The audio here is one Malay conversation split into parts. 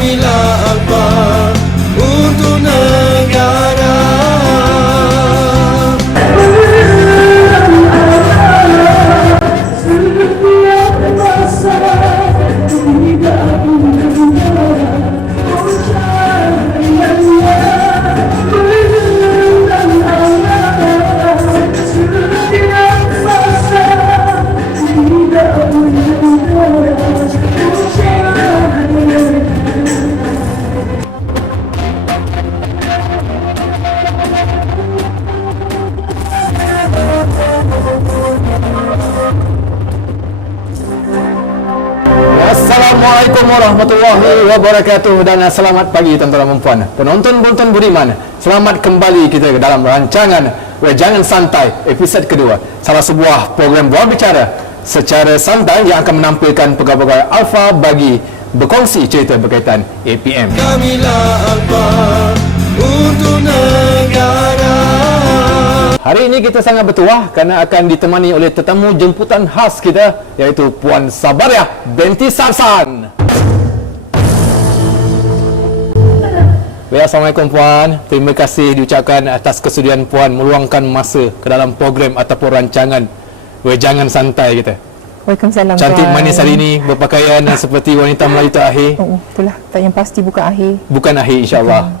Kamilah Alfa untuk negara. Assalamualaikum warahmatullahi wabarakatuh dan selamat pagi tuan-tuan dan puan, penonton-penonton budiman. Selamat kembali kita ke dalam rancangan Jangan Santai episod kedua, salah sebuah program bual bicara secara santai yang akan menampilkan pegawai Alfa bagi berkongsi cerita berkaitan APM. Kamilah Alfa untuk negara. Hari ini kita sangat bertuah kerana akan ditemani oleh tetamu jemputan khas kita, iaitu Puan Sabariah binti Sarsan. Baik, Assalamualaikum Puan. Terima kasih diucapkan atas kesudian Puan meluangkan masa ke dalam program ataupun rancangan Jangan Santai kita. Waalaikumsalam. Cantik manis hari ini, berpakaian seperti wanita Melayu terakhir. Itulah, tak yang pasti bukan akhir. Bukan akhir, insyaAllah.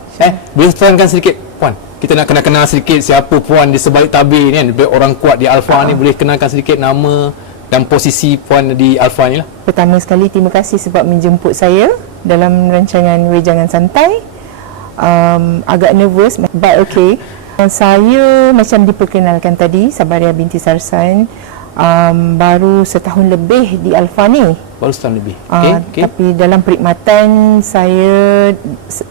Boleh terangkan sedikit Puan? Kita nak kenal sedikit siapa Puan di sebalik tabir ni kan, orang kuat di Alfa ni. Boleh kenalkan sedikit nama dan posisi Puan di Alfa ni lah. Pertama sekali, terima kasih sebab menjemput saya dalam rancangan Jangan Santai. Agak nervous, but okay. Saya macam diperkenalkan tadi, Sabariah binti Sarsan. Baru setahun lebih di Alfa ni. Baru setahun lebih. Okay. Tapi dalam perkhidmatan saya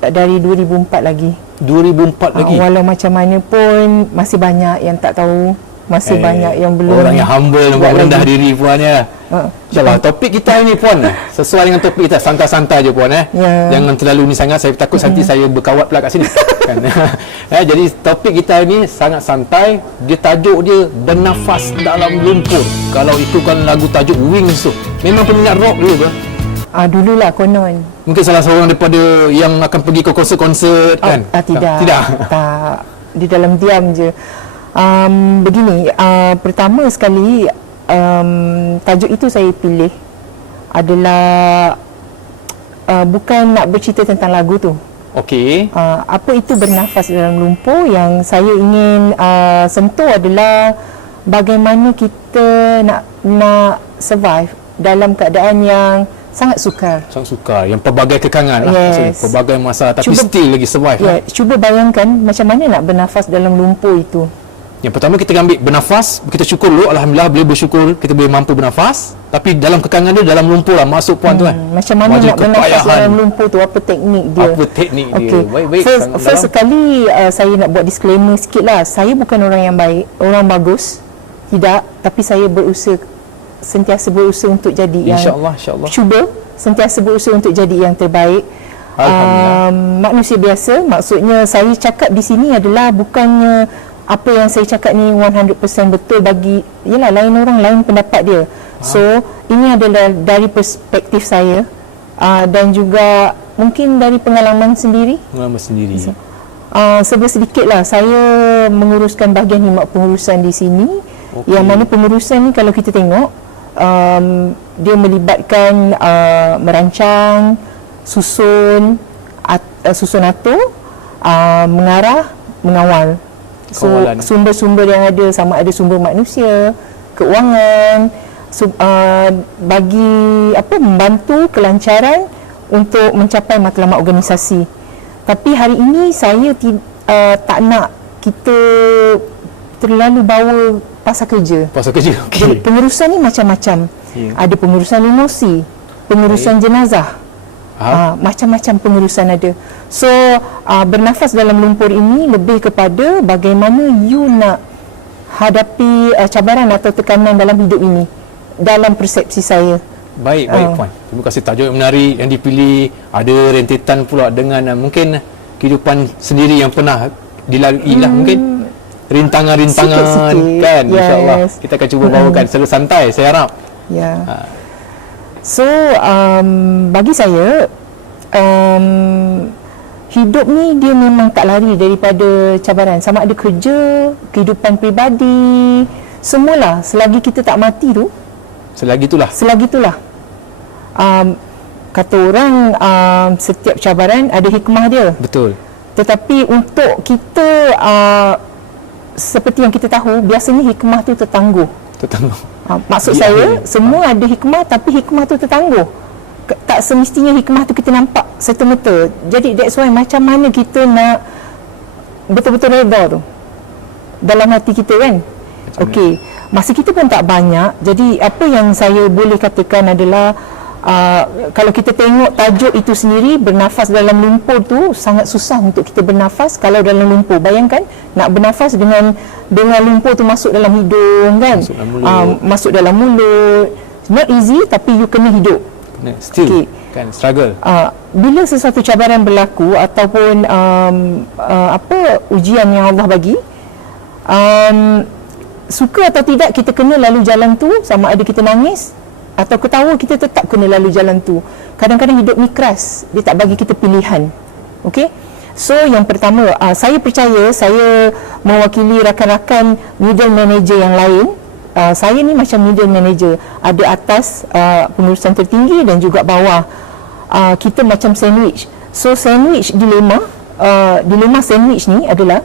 dari 2004 lagi. 2004 lagi. Walau macam mana pun masih banyak yang tak tahu, masih banyak yang belum. Orang yang humble, rendah diri Puan ya. InsyaAllah topik kita hari ni Puan, sesuai dengan topik kita, santai-santai je Puan Jangan terlalu ni sangat, saya takut nanti saya berkawat pula kat sini kan? Jadi topik kita hari ni sangat santai. Dia tajuk dia Bernafas Dalam Lumpur. Kalau itu kan lagu tajuk Wings tu. Memang peminat rock dulu ke? Dululah konon. Mungkin salah seorang daripada yang akan pergi ke konsert-konsert kan? Tidak. Tak. Di dalam diam je. Begini, pertama sekali tajuk itu saya pilih adalah bukan nak bercerita tentang lagu tu. Okey. Apa itu bernafas dalam lumpur, yang saya ingin sentuh adalah bagaimana kita nak survive dalam keadaan yang sangat sukar. Sangat sukar, yang pelbagai kekangan Yes. pelbagai masalah, tapi still lagi survive Cuba bayangkan macam mana nak bernafas dalam lumpur itu. Yang pertama kita ambil bernafas, kita syukur dulu, alhamdulillah boleh bersyukur kita boleh mampu bernafas. Tapi dalam kekangan dia dalam lumpur lah masuk Puan tu kan. Macam mana nak bernafas dalam lumpur tu, apa teknik dia? Apa teknik dia? Okay. Baik-baik. First sekali saya nak buat disclaimer sikit lah. Saya bukan orang yang baik, orang bagus. Tidak, tapi saya sentiasa berusaha untuk jadi InsyaAllah. Cuba sentiasa berusaha untuk jadi yang terbaik. Manusia biasa, maksudnya saya cakap di sini adalah bukannya apa yang saya cakap ni 100% betul bagi, yelah, lain orang lain pendapat dia. So ini adalah dari perspektif saya dan juga mungkin dari pengalaman sendiri. Sedikit lah, saya menguruskan bahagian khidmat pengurusan di sini. Yang mana pengurusan ni kalau kita tengok dia melibatkan merancang, susun atur, mengarah, mengawal. So sumber-sumber yang ada, sama ada sumber manusia, keuangan, bagi membantu kelancaran untuk mencapai matlamat organisasi. Tapi hari ini saya tak nak kita terlalu bawa pasal kerja. Okey. Pengurusan ni macam-macam. Ada pengurusan emosi, pengurusan jenazah. Macam-macam pengurusan ada. So bernafas dalam lumpur ini lebih kepada bagaimana you nak hadapi cabaran atau tekanan dalam hidup ini, dalam persepsi saya. Baik Puan, terima kasih. Tajuk yang menarik yang dipilih, ada rentetan pula dengan mungkin kehidupan sendiri yang pernah dilalui lah, mungkin rintangan-rintangan kan. InsyaAllah kita akan cuba bawakan secara santai, saya harap. So bagi saya hidup ni dia memang tak lari daripada cabaran, sama ada kerja, kehidupan peribadi, semualah. Selagi kita tak mati tu, selagi itulah kata orang, setiap cabaran ada hikmah dia. Betul. Tetapi untuk kita, seperti yang kita tahu, biasanya hikmah tu tertangguh. Maksud saya, semua ada hikmah, tapi hikmah tu tertangguh. Tak semestinya hikmah tu kita nampak serta-merta. Jadi that's why macam mana kita nak betul-betul redha tu dalam hati kita, kan? Okey, masa kita pun tak banyak. Jadi apa yang saya boleh katakan adalah, kalau kita tengok tajuk itu sendiri, bernafas dalam lumpur tu sangat susah untuk kita bernafas kalau dalam lumpur. Bayangkan nak bernafas dengan lumpur tu masuk dalam hidung, kan? Masuk dalam mulut. Not easy, tapi you kena hidup. Still, kan, struggle. Bila sesuatu cabaran berlaku ataupun ujian yang Allah bagi, suka atau tidak kita kena lalu jalan tu. Sama ada kita nangis atau ketawa, kita tetap kena lalu jalan tu. Kadang-kadang hidup ni keras, dia tak bagi kita pilihan. Okey, so yang pertama, saya percaya saya mewakili rakan-rakan middle manager yang lain. Saya ni macam middle manager, ada atas pengurusan tertinggi dan juga bawah. Kita macam sandwich. So sandwich dilema sandwich ni adalah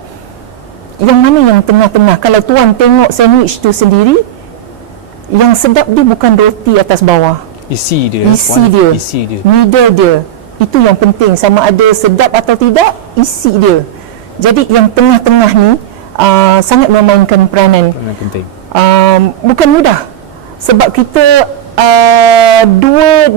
yang mana yang tengah-tengah. Kalau tuan tengok sandwich tu sendiri, yang sedap dia bukan roti atas bawah, isi dia, middle dia. Itu yang penting, sama ada sedap atau tidak, isi dia. Jadi yang tengah-tengah ni sangat memainkan peranan penting. Bukan mudah, sebab kita dua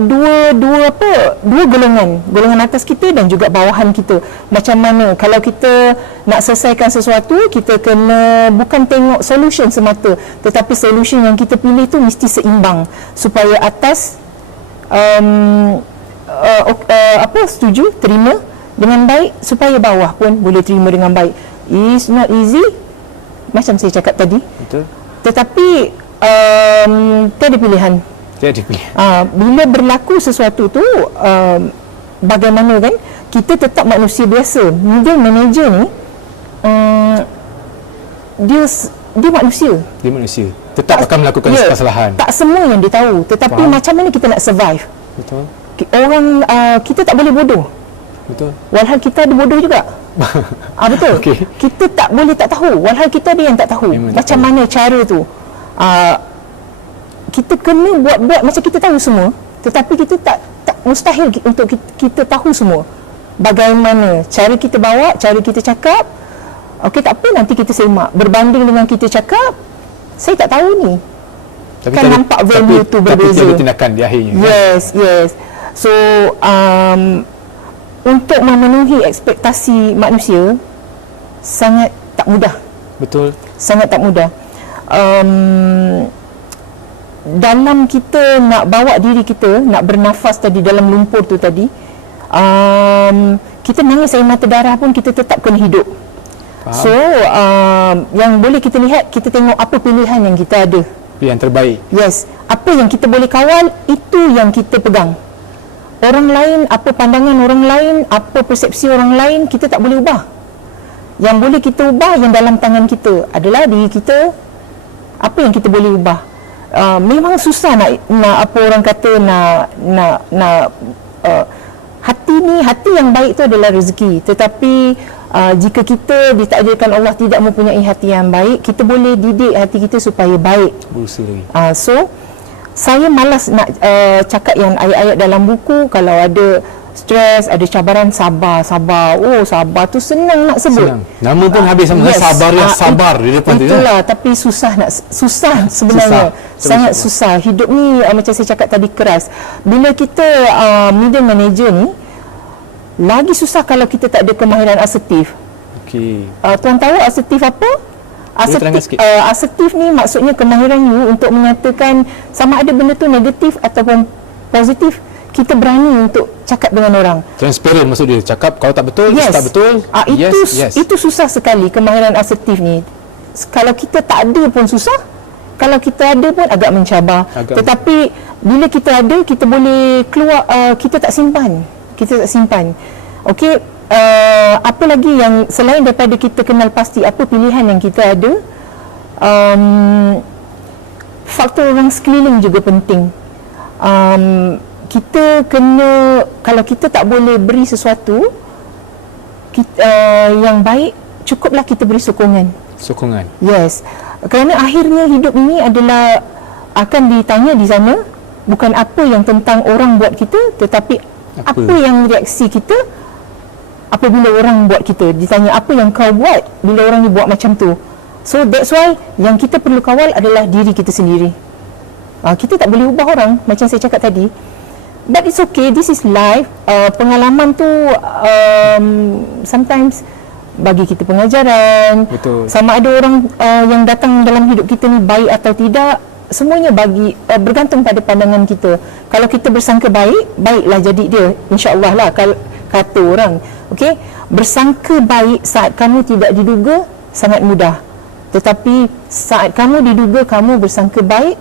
golongan atas kita dan juga bawahan kita. Macam mana kalau kita nak selesaikan sesuatu, kita kena bukan tengok solution semata, tetapi solution yang kita pilih tu mesti seimbang supaya atas setuju, terima dengan baik, supaya bawah pun boleh terima dengan baik. It's not easy, macam saya cakap tadi. Betul. Tetapi tiada pilihan. Bila berlaku sesuatu tu, bagaimana, kan? Kita tetap manusia biasa. Middle manager ni, dia manusia. Tetap akan melakukan kesalahan. Tak semua yang dia tahu. Tetapi macam mana kita nak survive? Betul. Orang, kita tak boleh bodoh. Betul. Walhal kita ada bodoh juga. Betul. Okay. Kita tak boleh tak tahu. Walhal kita ada yang tak tahu. Macam mana cara tu? Kita kena buat macam kita tahu semua, tetapi kita tak mustahil untuk kita tahu semua. Bagaimana cara kita bawa, cara kita cakap. Okey, tak apa, nanti kita semak. Berbanding dengan kita cakap, saya tak tahu ni. Tapi kan nampak value tu berbeza. Tapi tindakan di akhirnya. Yes. So, untuk memenuhi ekspektasi manusia sangat tak mudah. Betul. Sangat tak mudah. Dalam kita nak bawa diri kita, nak bernafas tadi dalam lumpur tu tadi, kita nangis air mata darah pun kita tetap kena hidup. Faham. So yang boleh kita lihat, kita tengok apa pilihan yang kita ada, pilihan terbaik. Yes, apa yang kita boleh kawal, itu yang kita pegang. Orang lain, apa pandangan orang lain, apa persepsi orang lain, kita tak boleh ubah. Yang boleh kita ubah, yang dalam tangan kita adalah diri kita. Apa yang kita boleh ubah? Memang susah nak apa orang kata, nak hati yang baik tu adalah rezeki. Tetapi jika kita ditakdirkan Allah tidak mempunyai hati yang baik, kita boleh didik hati kita supaya baik. Berusaha lagi. So saya malas nak cakap yang ayat-ayat dalam buku. Kalau ada stres, ada cabaran, sabar. Oh, sabar tu senang nak sebut. Senang. Nama pun habis sama. Yes. Sabar di depan tu. Itulah, tapi susah sebenarnya. Sangat susah. Hidup ni macam saya cakap tadi, keras. Bila kita middle manager ni, lagi susah kalau kita tak ada kemahiran asertif. Okey. Tuan tahu asertif apa? Asertif ni maksudnya kemahiran you untuk menyatakan sama ada benda tu negatif ataupun positif. Kita berani untuk cakap dengan orang. Transparent maksud dia. Cakap kalau tak betul, yes. Tak betul. Itu susah sekali kemahiran asertif ni. Kalau kita tak ada pun susah. Kalau kita ada pun agak mencabar. Tetapi bila kita ada, kita boleh keluar, kita tak simpan. Okey, apa lagi yang selain daripada kita kenal pasti apa pilihan yang kita ada, faktor orang sekeliling juga penting. Kita kena, kalau kita tak boleh beri sesuatu yang baik, cukuplah kita beri sokongan. Yes, kerana akhirnya hidup ini adalah akan ditanya di sana, bukan apa yang tentang orang buat kita, tetapi apa yang reaksi kita apabila orang buat kita. Ditanya apa yang kau buat bila orang ni buat macam tu. So that's why yang kita perlu kawal adalah diri kita sendiri. Kita tak boleh ubah orang, macam saya cakap tadi. But it's okay, this is life. Pengalaman tu sometimes bagi kita pengajaran. Betul. Sama ada orang yang datang dalam hidup kita ni baik atau tidak, semuanya bergantung pada pandangan kita. Kalau kita bersangka baik, baiklah jadi dia, insya-Allah lah, kata orang. Okey, bersangka baik saat kamu tidak diduga sangat mudah. Tetapi saat kamu diduga kamu bersangka baik,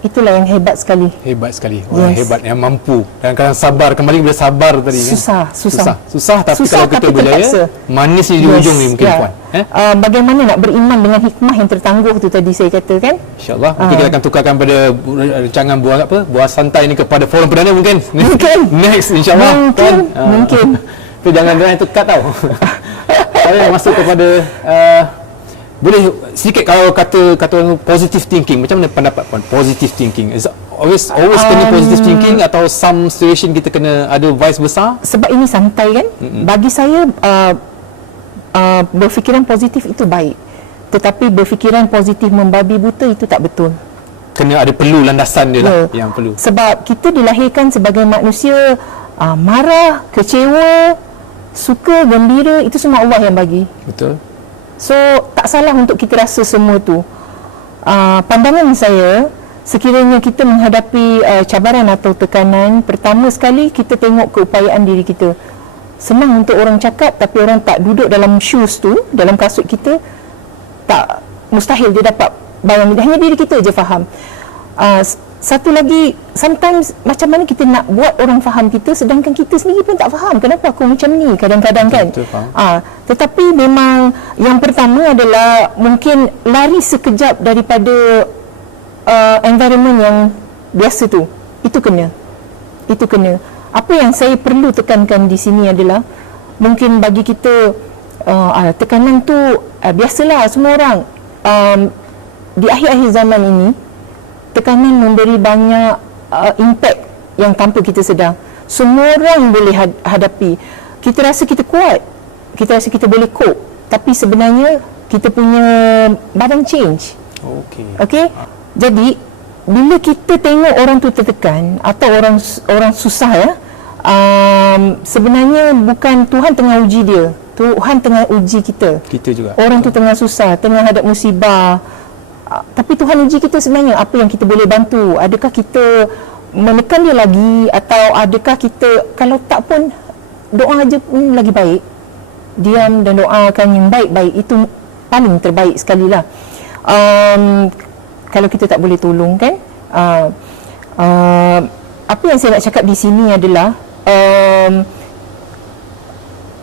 itulah yang hebat sekali. Orang hebat yang mampu. Dan kadang sabar, kembali bila sabar tadi. Susah tapi kalau kita berjaya, manis di ujung ni mungkin puan. Bagaimana nak beriman dengan hikmah yang tertangguh tu tadi saya kata kan? InsyaAllah mungkin kita akan tukarkan pada rancangan buah santai ni kepada forum perdana mungkin. Next insyaAllah. Mungkin. Tapi jangan itu cut tau. Saya masuk kepada boleh sedikit kalau kata orang positive thinking, macam mana pendapat puan positive thinking? Is always kena positive thinking atau some situation kita kena ada vice besar? Sebab ini santai kan? Bagi saya berfikiran positif itu baik, tetapi berfikiran positif membabi buta itu tak betul. Kena ada perlu landasan dia lah yang perlu. Sebab kita dilahirkan sebagai manusia, marah, kecewa, suka, gembira, itu semua Allah yang bagi. Betul. So tak salah untuk kita rasa semua tu. Pandangan saya, sekiranya kita menghadapi cabaran atau tekanan, pertama sekali kita tengok keupayaan diri kita. Senang untuk orang cakap, tapi orang tak duduk dalam shoes tu, dalam kasut kita, tak, mustahil dia dapat bayang. Hanya diri kita je faham. Satu lagi, sometimes macam mana kita nak buat orang faham kita sedangkan kita sendiri pun tak faham kenapa aku macam ni kadang-kadang kan. Tetapi memang yang pertama adalah mungkin lari sekejap daripada environment yang biasa tu. Itu kena. Apa yang saya perlu tekankan di sini adalah mungkin bagi kita tekanan tu biasalah semua orang. Di akhir-akhir zaman ini tekanan memberi banyak impact yang tanpa kita sedar. Semua orang boleh hadapi. Kita rasa kita kuat, kita rasa kita boleh cope, tapi sebenarnya kita punya badan change. Okey. Jadi bila kita tengok orang tu tertekan atau orang susah ya, sebenarnya bukan Tuhan tengah uji dia, Tuhan tengah uji kita. Kita juga. Orang tu tengah susah, tengah hadap musibah. Tapi Tuhan uji kita sebenarnya apa yang kita boleh bantu. Adakah kita menekan dia lagi, atau adakah kita kalau tak pun doa aja pun lagi baik. Diam dan doakan yang baik-baik, itu paling terbaik sekali lah. Kalau kita tak boleh tolong kan. Apa yang saya nak cakap di sini adalah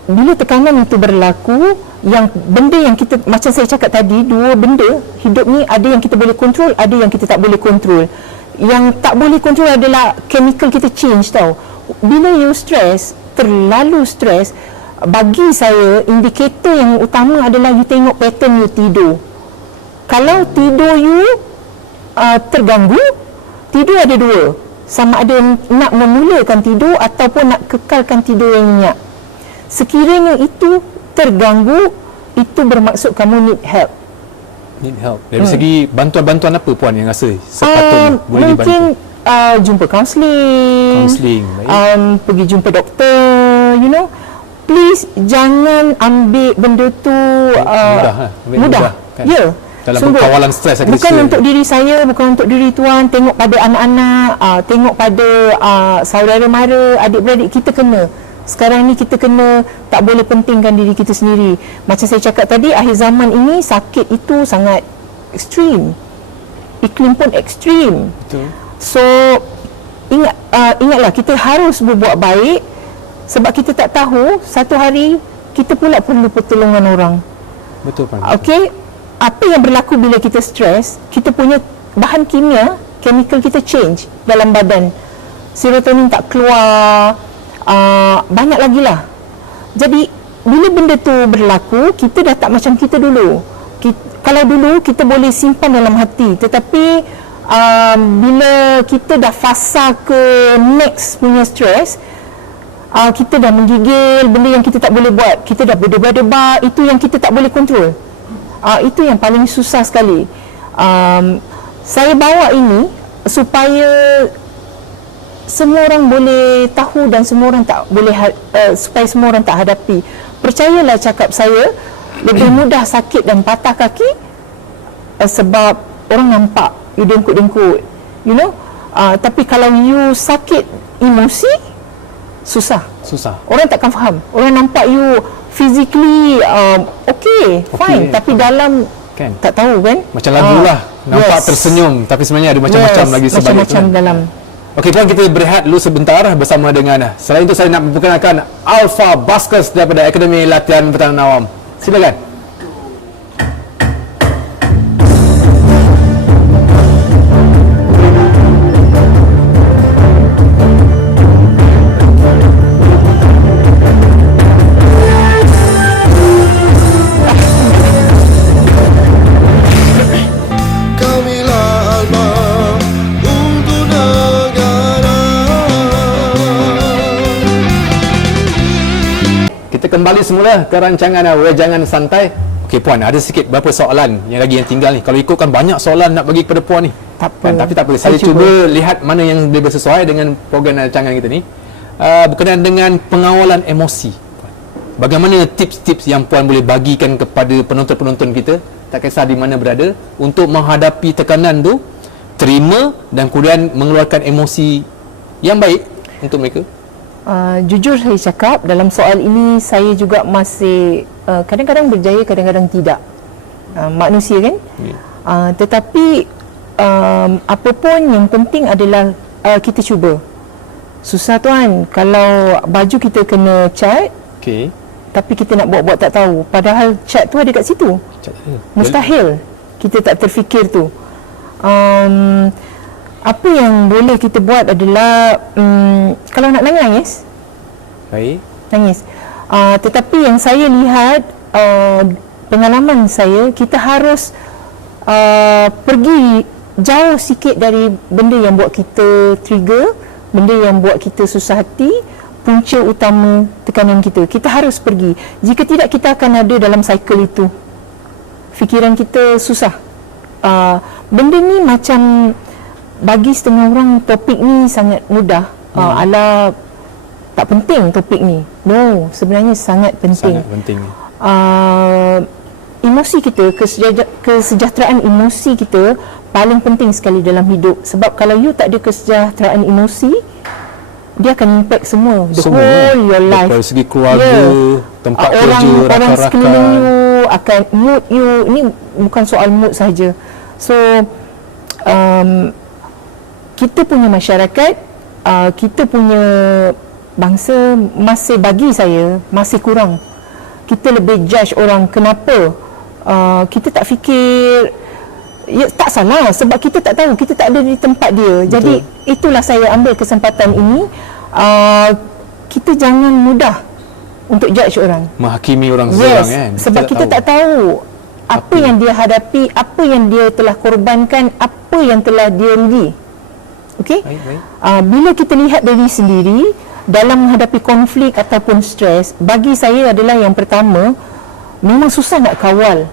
bila tekanan itu berlaku, yang benda yang kita, macam saya cakap tadi, dua benda hidup ni, ada yang kita boleh kontrol, ada yang kita tak boleh kontrol. Yang tak boleh kontrol adalah chemical kita change tau. Bila you stress, terlalu stress, bagi saya indikator yang utama adalah you tengok pattern you tidur. Kalau tidur you terganggu, tidur ada dua, sama ada nak memulakan tidur ataupun nak kekalkan tidur yang nyenyak. Sekiranya itu terganggu, itu bermaksud kamu need help. Dari segi bantuan-bantuan apa puan yang rasa sepatutnya boleh dibantu? Mungkin jumpa kaunseling, pergi jumpa doktor, please jangan ambil benda tu mudah. Kan? Ya. Dalam kawalan stres bukan untuk diri saya, bukan untuk diri tuan. Tengok pada anak-anak, tengok pada saudara mara, adik-beradik. Kita kena, sekarang ni kita kena, tak boleh pentingkan diri kita sendiri. Macam saya cakap tadi, akhir zaman ini sakit itu sangat ekstrim, iklim pun ekstrim. Betul. So ingatlah kita harus berbuat baik, Sebab kita tak tahu, satu hari kita pula perlu pertolongan orang. Betul Puan. Okey, apa yang berlaku bila kita stres, kita punya bahan kimia, chemical kita change dalam badan. Serotonin tak keluar, banyak lagi lah. Jadi bila benda tu berlaku, kita dah tak macam kita dulu. Kalau dulu kita boleh simpan dalam hati, tetapi bila kita dah fasa ke next punya stres, kita dah menggigil, benda yang kita tak boleh buat, kita dah berdebar-debar, itu yang kita tak boleh kontrol. Itu yang paling susah sekali. Saya bawa ini supaya semua orang boleh tahu dan semua orang tak boleh supaya semua orang tak hadapi. Percayalah cakap saya, lebih mudah sakit dan patah kaki sebab orang nampak you dengkut-dengkut, you know. Tapi kalau you sakit emosi, susah. Orang takkan faham. Orang nampak you physically okay, fine, tapi dalam kan tak tahu kan. Macam lagu lah, nampak tersenyum tapi sebenarnya ada macam-macam lagi sebalik macam-macam dalam. Okey Puan, kita berehat dulu sebentar bersama dengan selain itu saya nak memperkenalkan Alpha Baskers daripada Akademi Latihan Pertahanan Awam. Silakan. Kembali semula ke rancangan Wejangan Santai. Okey Puan, ada sikit berapa soalan yang tinggal ni. Kalau ikutkan banyak soalan nak bagi kepada Puan ni. Tak apa. Tapi tak apa. Saya cuba lihat mana yang lebih bersesuai dengan program rancangan kita ni. Berkenaan dengan pengawalan emosi. Bagaimana tips-tips yang Puan boleh bagikan kepada penonton-penonton kita, tak kisah di mana berada, untuk menghadapi tekanan tu, terima dan kemudian mengeluarkan emosi yang baik untuk mereka? Jujur saya cakap, dalam soal ini saya juga masih kadang-kadang berjaya, kadang-kadang tidak. Manusia kan? Tetapi apapun yang penting adalah kita cuba. Susah tuan, kalau baju kita kena cat, tapi kita nak buat-buat tak tahu, padahal cat tu ada kat situ. Mustahil kita tak terfikir tu. Apa yang boleh kita buat adalah kalau nak nangis, nangis. Tetapi yang saya lihat, pengalaman saya, kita harus pergi jauh sikit dari benda yang buat kita trigger, benda yang buat kita susah hati, punca utama tekanan kita. Kita harus pergi. Jika tidak, kita akan ada dalam cycle itu. Fikiran kita susah. Benda ni macam, bagi setengah orang topik ni sangat mudah, ala tak penting topik ni. No, sebenarnya sangat penting. Sangat penting. Emosi kita, kesejahteraan emosi kita paling penting sekali dalam hidup. Sebab kalau you tak ada kesejahteraan emosi, dia akan impact semua, the whole your life. Dari segi keluarga, tempat kerja, orang rakan-rakan, sekeliling you, akan mood you. Ini bukan soal mood sahaja. So kita punya masyarakat, kita punya bangsa masih, bagi saya, masih kurang. Kita lebih judge orang. Kenapa? Kita tak fikir, ya, tak salah, sebab kita tak tahu, kita tak ada di tempat dia. Betul. Jadi itulah saya ambil kesempatan ini, kita jangan mudah untuk judge orang, menghakimi orang seorang, kan? Sebab kita tak tahu apa yang dia hadapi, apa yang dia telah korbankan, apa yang telah dia rugi. Okey? Bila kita lihat diri sendiri dalam menghadapi konflik ataupun stres, bagi saya adalah yang pertama, memang susah nak kawal.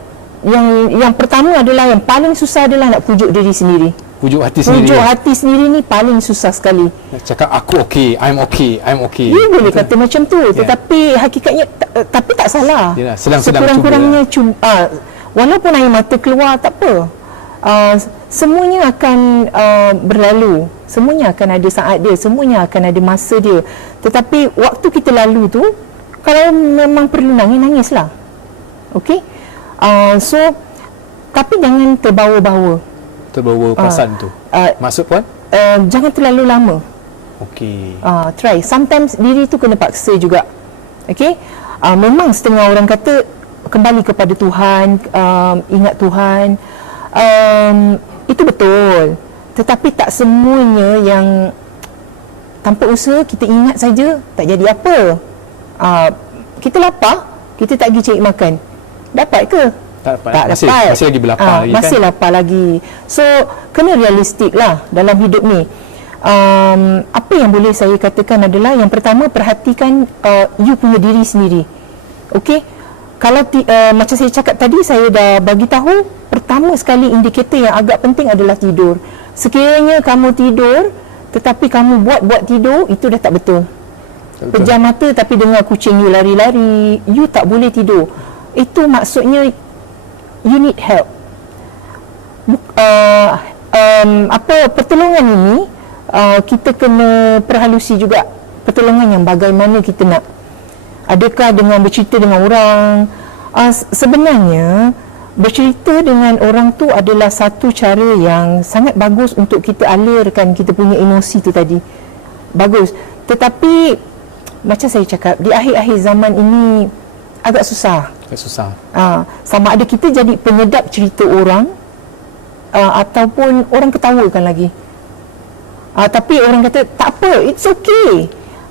Yang pertama adalah, yang paling susah adalah nak pujuk diri sendiri. Pujuk hati sendiri. Pujuk hati sendiri ni paling susah sekali. Nak cakap aku okey, I'm okay. Dia boleh kata macam tu, tetapi hakikatnya tapi tak salah. Sedang-sedang sekurang-kurangnya cuba. Walaupun air mata keluar, tak apa. Semuanya akan berlalu. Semuanya akan ada saat dia, semuanya akan ada masa dia. Tetapi waktu kita lalu tu, kalau memang perlu nangis, nangislah. Okey? So, tapi jangan terbawa-bawa. Terbawa perasaan tu. Maksud Puan? Jangan terlalu lama. Okey. Try. Sometimes diri tu kena paksa juga. Okey. Memang setengah orang kata kembali kepada Tuhan, ingat Tuhan. Itu betul. Tetapi tak semuanya yang tanpa usaha kita ingat saja tak jadi apa. Kita lapar, kita tak pergi cari makan. Dapat ke? Tak dapat. Tak Masih, dapat. masih lagi berlapar lagi Masih kan? lapar lagi. So, kena realistik lah dalam hidup ni. Apa yang boleh saya katakan adalah yang pertama, perhatikan you punya diri sendiri. Okey? Kalau macam saya cakap tadi, saya dah bagi tahu, pertama sekali indikator yang agak penting adalah tidur. Sekiranya kamu tidur tetapi kamu buat tidur, itu dah tak betul. Pejam mata tapi dengar kucing you lari-lari, you tak boleh tidur. Itu maksudnya you need help. Pertolongan ini kita kena perhalusi juga. Pertolongan yang bagaimana kita nak. Adakah dengan bercerita dengan orang? Sebenarnya bercerita dengan orang tu adalah satu cara yang sangat bagus untuk kita alirkan kita punya emosi tu tadi. Bagus. Tetapi macam saya cakap, di akhir-akhir zaman ini agak susah. Sama ada kita jadi penyedap cerita orang, ataupun orang ketawakan lagi. Tapi orang kata tak apa, it's okay.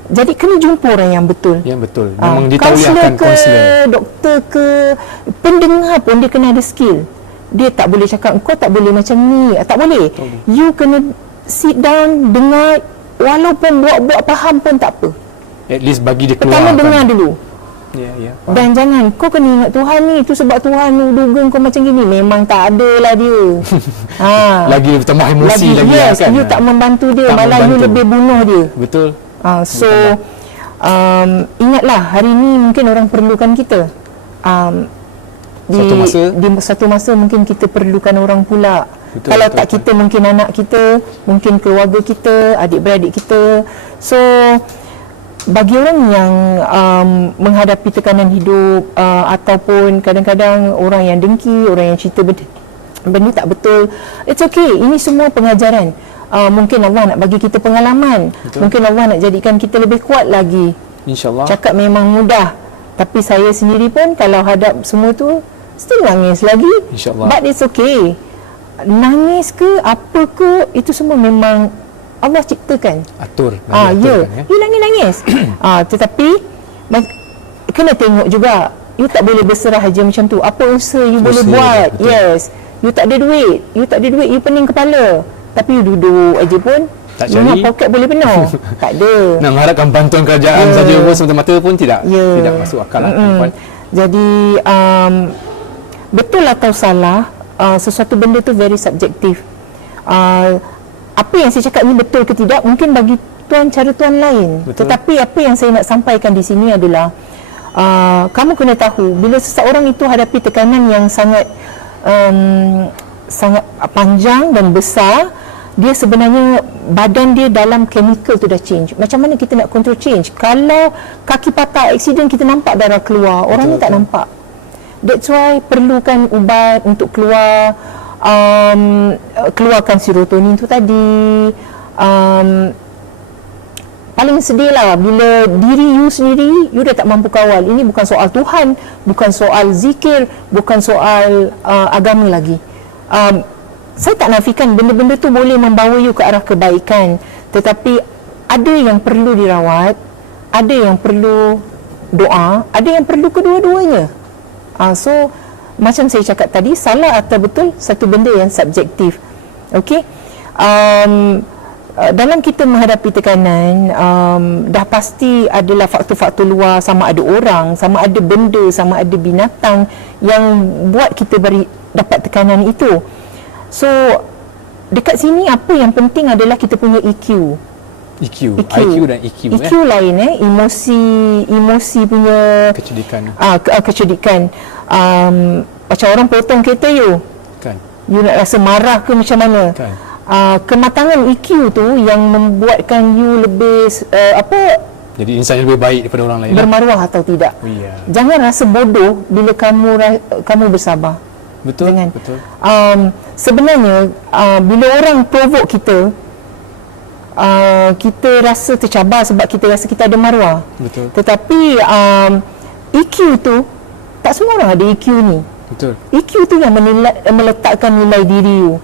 Jadi kena jumpa orang yang betul. Yang betul. Memang ditauliahkan kaunselor. Doktor ke, pendengar pun dia kena ada skill. Dia tak boleh cakap kau tak boleh macam ni. Tak boleh. You kena sit down, dengar, walaupun buat-buat faham pun tak apa. At least bagi dia keluar. Pertama dengar dulu. Ya. Dan jangan kau kena ingat Tuhan ni, itu sebab Tuhan ni duga kau macam gini. Memang tak ada lah dia. Lagi bertambah emosi lagi yes, kan. you tak membantu dia, Tak malah you membantu. lebih bunuh dia. Betul. So ingatlah, hari ni mungkin orang perlukan kita. Di satu masa mungkin kita perlukan orang pula. Betul, Kalau betul, tak kita, mungkin anak kita, mungkin keluarga kita, adik-beradik kita. So bagi orang yang menghadapi tekanan hidup, ataupun kadang-kadang orang yang dengki, orang yang cerita benda tak betul, it's okay. Ini semua pengajaran. Mungkin Allah nak bagi kita pengalaman. Betul. Mungkin Allah nak jadikan kita lebih kuat lagi. InsyaAllah. Cakap memang mudah, tapi saya sendiri pun kalau hadap semua tu still nangis lagi. InsyaAllah. But it's okay. Nangis ke apa ke, itu semua memang Allah ciptakan. Atur. Ya. You nangis-nangis. Tetapi kena tengok juga. You tak boleh berserah aja macam tu. Apa usaha you boleh buat? Betul. Yes. You tak ada duit. You pening kepala. Tapi you duduk aja pun tak you cari. poket boleh penuh. Tak ada. Nak mengharapkan bantuan kerajaan saja pun semata-mata pun tidak masuk akal lah. Jadi betul atau salah, sesuatu benda tu very subjektif. Apa yang saya cakap ni betul ke tidak, mungkin bagi tuan cara tuan lain. Betul. Tetapi apa yang saya nak sampaikan di sini adalah kamu kena tahu, bila seseorang itu hadapi tekanan yang sangat panjang dan besar, dia sebenarnya badan dia dalam chemical tu dah change. Macam mana kita nak control change? Kalau kaki patah accident, kita nampak darah keluar, orang ni tak nampak. That's why perlukan ubat untuk keluarkan serotonin tu tadi. Paling sedih lah bila diri you sendiri, you dah tak mampu kawal. Ini bukan soal Tuhan, bukan soal zikir, bukan soal agama lagi. Saya tak nafikan benda-benda tu boleh membawa you ke arah kebaikan, tetapi ada yang perlu dirawat, ada yang perlu doa, ada yang perlu kedua-duanya. So macam saya cakap tadi, salah atau betul satu benda yang subjektif. Okey. Dalam kita menghadapi tekanan, dah pasti adalah faktor-faktor luar, sama ada orang, sama ada benda, sama ada binatang yang buat kita dapat tekanan itu. So dekat sini apa yang penting adalah kita punya EQ. IQ dan EQ. EQ lain, emosi punya kecerdikan. Kecerdikan. Macam orang potong kereta you you nak rasa marah ke macam mana kan? Kematangan EQ tu yang membuatkan you lebih jadi insan yang lebih baik daripada orang lain, bermaruah atau tidak. Jangan rasa bodoh bila kamu bersabar. Betul. Jangan. Betul. Sebenarnya bila orang provoke kita, kita rasa tercabar sebab kita rasa kita ada maruah. Betul. Tetapi EQ tu, tak semua orang ada EQ ni. Betul. EQ tu yang meletakkan nilai diri you.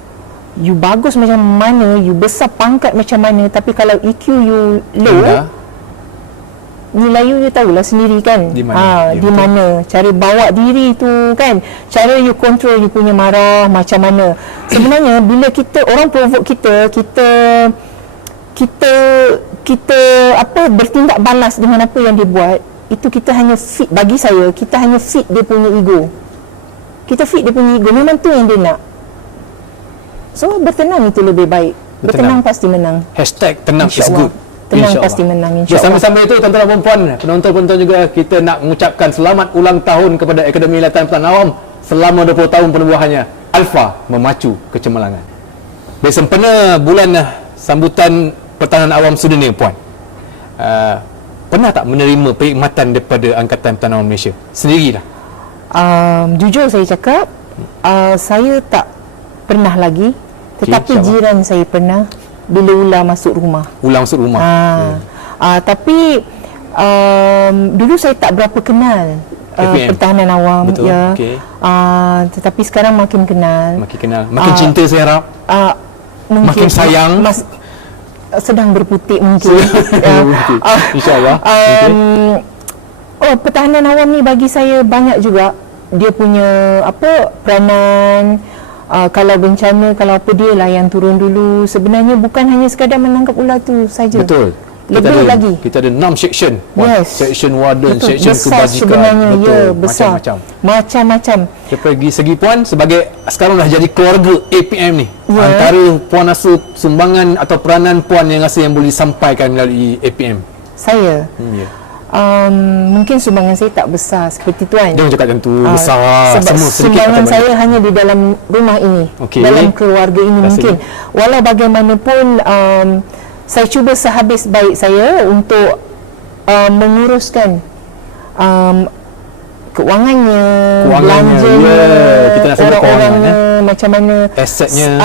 You bagus macam mana, you besar pangkat macam mana, tapi kalau EQ you low, nilai you tahulah sendiri kan. Di mana? Di mana cara bawa diri tu kan, cara you control you punya marah macam mana. Sebenarnya bila kita orang provoke kita bertindak balas dengan apa yang dia buat, itu kita hanya feed, bagi saya kita hanya feed dia punya ego. Kita feed dia punya ego, memang tu yang dia nak. So bertenang itu lebih baik. Bertenang pasti menang. #tenang is good. Tenang pasti menang, insya-Allah. Bersama-sama itu, tuan-tuan dan puan, penonton-penonton juga, kita nak mengucapkan selamat ulang tahun kepada Akademi Latihan Pertahanan Awam selama 20 tahun penubuhannya. Alfa memacu kecemerlangan. Baik, sempena bulan sambutan pertahanan awam sedunia, puan, pernah tak menerima perkhidmatan daripada Angkatan Pertahanan Awam Malaysia sendirilah? Jujur saya cakap, saya tak pernah lagi. Tetapi jiran saya pernah, bila ular masuk rumah. Tapi dulu saya tak berapa kenal pertahanan awam. Betul. Ya. Tetapi sekarang makin kenal. Makin cinta, saya harap. Mungkin makin sayang. Sedang berputik mungkin. InsyaAllah. Pertahanan awam ni bagi saya banyak juga. Dia punya peranan. Kalau bencana, kalau apa, dia lah yang turun dulu. Sebenarnya bukan hanya sekadar menangkap ular tu saja. Betul. Lebih lagi. Kita ada 6 section. Yes. Section warden, betul. section besar kebajikan. Sebenarnya. Betul. Ya, besar. Macam-macam. Dari segi puan, sebagai sekarang dah jadi keluarga APM ni, antara puan rasa sumbangan atau peranan puan yang rasa yang boleh disampaikan melalui APM? Saya? Mungkin sumbangan saya tak besar seperti tuan. Jangan cakap macam tu, besar. Sebab semua sumbangan saya hanya di dalam rumah ini, dalam keluarga ini. Mungkin walau bagaimanapun, saya cuba sehabis baik saya untuk menguruskan kewangannya, belanjanya, kita nak sebut kewangan, macam mana asetnya,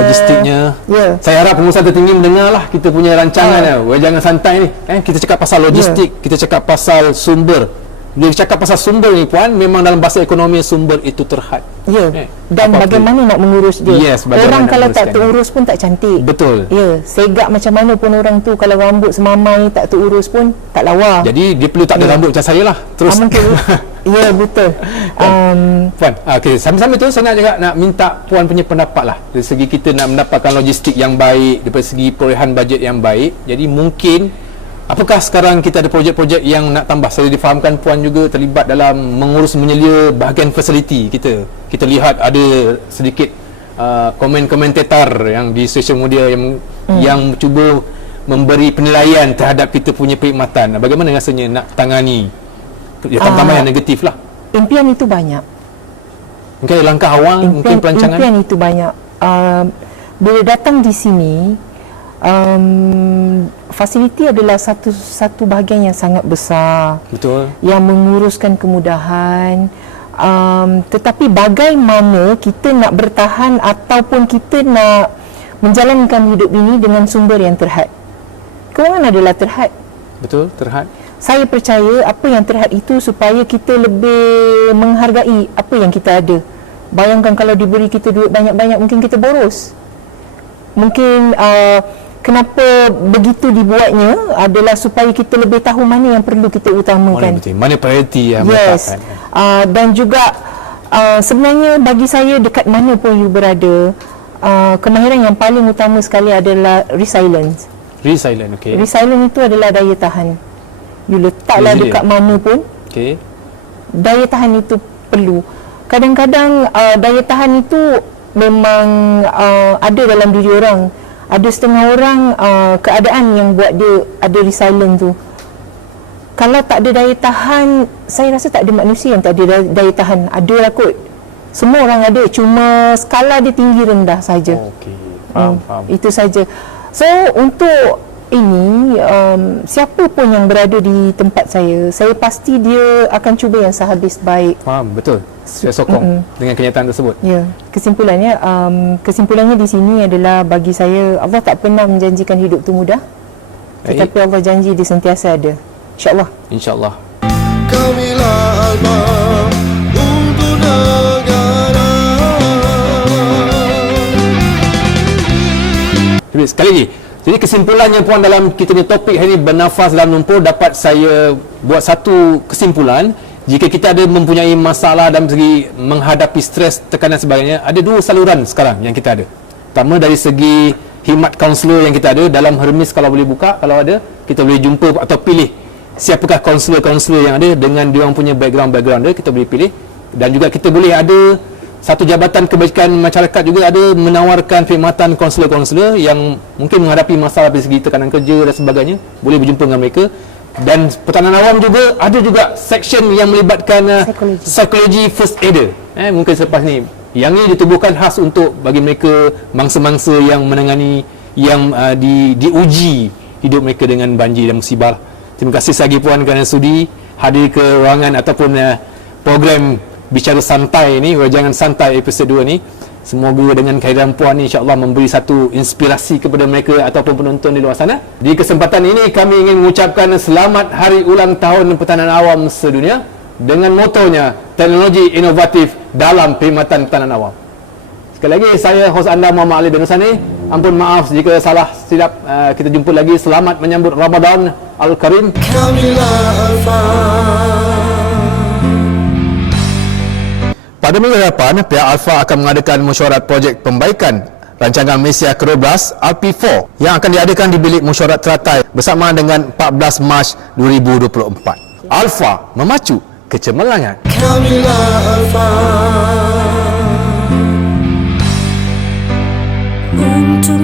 logistiknya. Saya harap pengusaha tertinggi mendengarlah kita punya rancangan. Jangan santai ni. Kita cakap pasal logistik, kita cakap pasal sumber. Bila cakap pasal sumber ni, puan, memang dalam bahasa ekonomi sumber itu terhad. Dan bagaimana nak mengurus dia. Orang kalau tak terurus pun tak cantik. Betul. Segak macam mana pun orang tu, kalau rambut semamai tak terurus pun tak lawa. Jadi dia perlu tak ada rambut macam saya lah. Terus. Betul. Puan, sambil-sambil tu saya nak juga nak minta puan punya pendapat lah. Dari segi kita nak mendapatkan logistik yang baik, daripada segi perolehan bajet yang baik. Jadi mungkin apakah sekarang kita ada projek-projek yang nak tambah? Saya difahamkan puan juga terlibat dalam mengurus menyelia bahagian fasiliti kita. Kita lihat ada sedikit komen-komentator yang di social media yang cuba memberi penilaian terhadap kita punya perkhidmatan. Bagaimana rasanya nak tangani tambah yang negatif lah? Impian itu banyak. Mungkin langkah awal, mungkin perancangan. Impian itu banyak. Bila datang di sini, fasiliti adalah satu bahagian yang sangat besar. Betul. Yang menguruskan kemudahan. Tetapi bagaimana kita nak bertahan ataupun kita nak menjalankan hidup ini dengan sumber yang terhad. Kewangan adalah terhad. Betul, terhad. Saya percaya apa yang terhad itu supaya kita lebih menghargai apa yang kita ada. Bayangkan kalau diberi kita duit banyak-banyak, mungkin kita boros. Mungkin kenapa begitu dibuatnya adalah supaya kita lebih tahu mana yang perlu kita utamakan. Mana prioriti yang meletakkan. Dan juga sebenarnya bagi saya, dekat mana pun you berada, kemahiran yang paling utama sekali adalah resilience. Resilience itu adalah daya tahan. You letaklah dekat mana pun, daya tahan itu perlu. Kadang-kadang daya tahan itu memang ada dalam diri orang. Ada setengah orang keadaan yang buat dia ada resilient tu. Kalau tak ada daya tahan, saya rasa tak ada manusia yang tak ada daya tahan. Ada lah kot. Semua orang ada, cuma skala dia tinggi rendah saja. Faham. Itu saja. So untuk ini siapa pun yang berada di tempat saya pasti dia akan cuba yang sehabis baik. Faham, betul. Saya sokong dengan kenyataan tersebut. Ya, kesimpulannya di sini adalah bagi saya Allah tak pernah menjanjikan hidup tu mudah. Tetapi Allah janji dia sentiasa ada. InsyaAllah. InsyaAllah. Kamilah Alfa untuk negara. Sekali lagi. Jadi kesimpulannya puan dalam kita ni topik hari ini bernafas dalam lumpur, dapat saya buat satu kesimpulan. Jika kita ada mempunyai masalah dalam segi menghadapi stres, tekanan sebagainya, ada dua saluran sekarang yang kita ada. Pertama dari segi khidmat kaunselor yang kita ada dalam Hermes, kalau boleh buka, kalau ada, kita boleh jumpa atau pilih siapakah kaunselor-kaunselor yang ada dengan dia orang punya background dia, kita boleh pilih. Dan juga kita boleh ada satu jabatan kebajikan masyarakat juga ada menawarkan perkhidmatan kaunselor-kaunselor yang mungkin menghadapi masalah dari segi tekanan kerja dan sebagainya, boleh berjumpa dengan mereka. Dan pertahanan awam juga ada juga section yang melibatkan psikologi first aider. Mungkin selepas ni yang ini ditubuhkan khas untuk bagi mereka mangsa-mangsa yang menangani yang diuji hidup mereka dengan banjir dan musibah. Terima kasih lagi puan kerana sudi hadir ke ruangan ataupun program Bicara Santai ni, Jangan Santai episod 2 ni. Semoga dengan kehadiran puan ni insya-Allah memberi satu inspirasi kepada mereka ataupun penonton di luar sana. Di kesempatan ini kami ingin mengucapkan selamat hari ulang tahun Pertahanan Awam sedunia dengan motonya teknologi inovatif dalam perkhidmatan pertahanan awam. Sekali lagi saya hos anda Muhammad Ali bin Husani. Ampun maaf jika salah silap. Kita jumpa lagi. Selamat menyambut Ramadan Al-Karim. Kamilah Alfa. Pada minggu depan, pihak Alfa akan mengadakan mesyuarat projek pembaikan rancangan Malaysia ke-12 RP4 yang akan diadakan di bilik mesyuarat teratai bersama dengan 14 Mac 2024. Alfa memacu kecemerlangan. Kamilah Alfa. Untuk